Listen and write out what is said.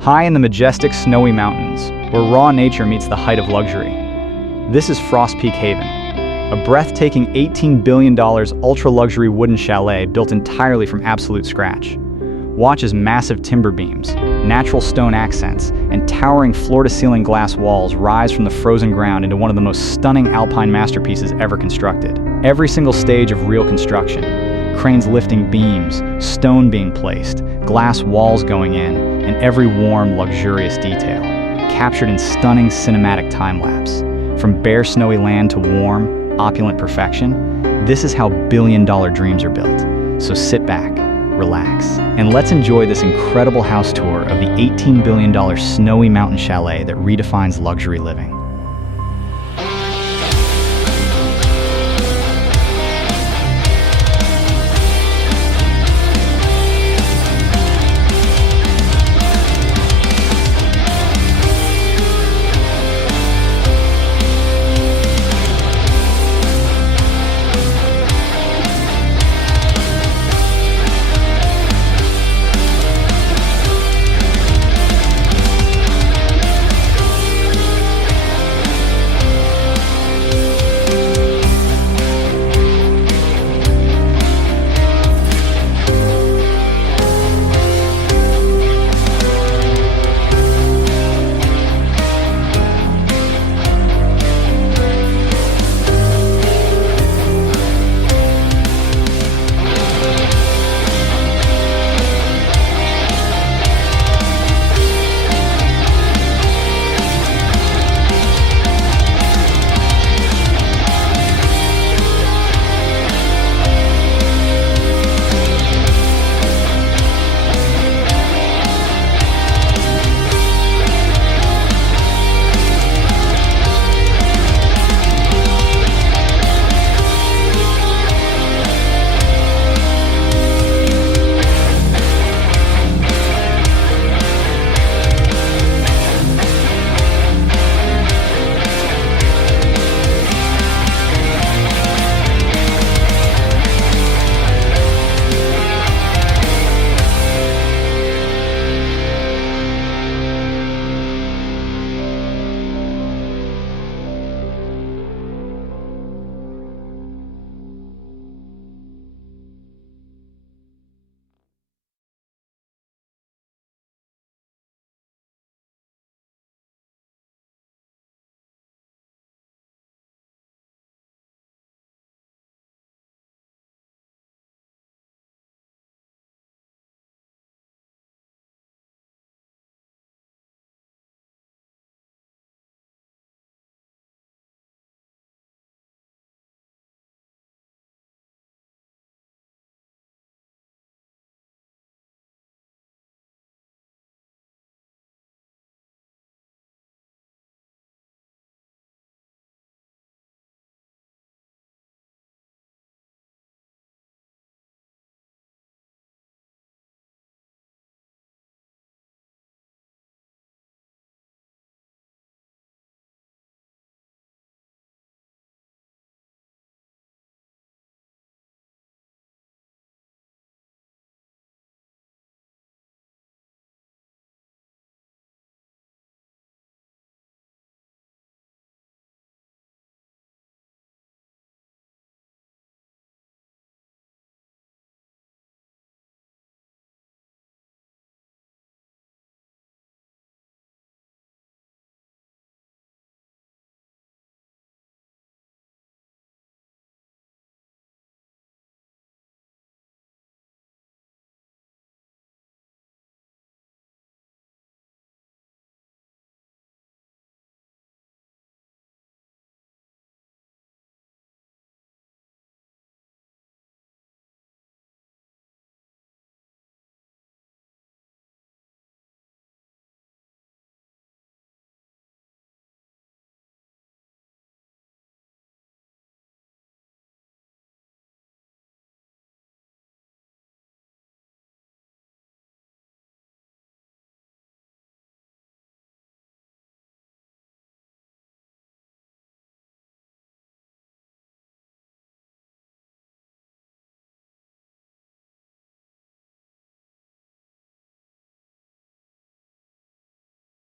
high in the majestic snowy mountains, where raw nature meets the height of luxury. This is Frostpeak Haven, a breathtaking $18 billion ultra-luxury wooden chalet built entirely from absolute scratch. Watch as massive timber beams, natural stone accents, and towering floor-to-ceiling glass walls rise from the frozen ground into one of the most stunning Alpine masterpieces ever constructed. Every single stage of real construction, cranes lifting beams, stone being placed, glass walls going in, and every warm, luxurious detail, captured in stunning cinematic time-lapse. From bare snowy land to warm, opulent perfection, this is how billion-dollar dreams are built. So sit back, relax, and let's enjoy this incredible house tour of the $18 billion snowy mountain chalet that redefines luxury living.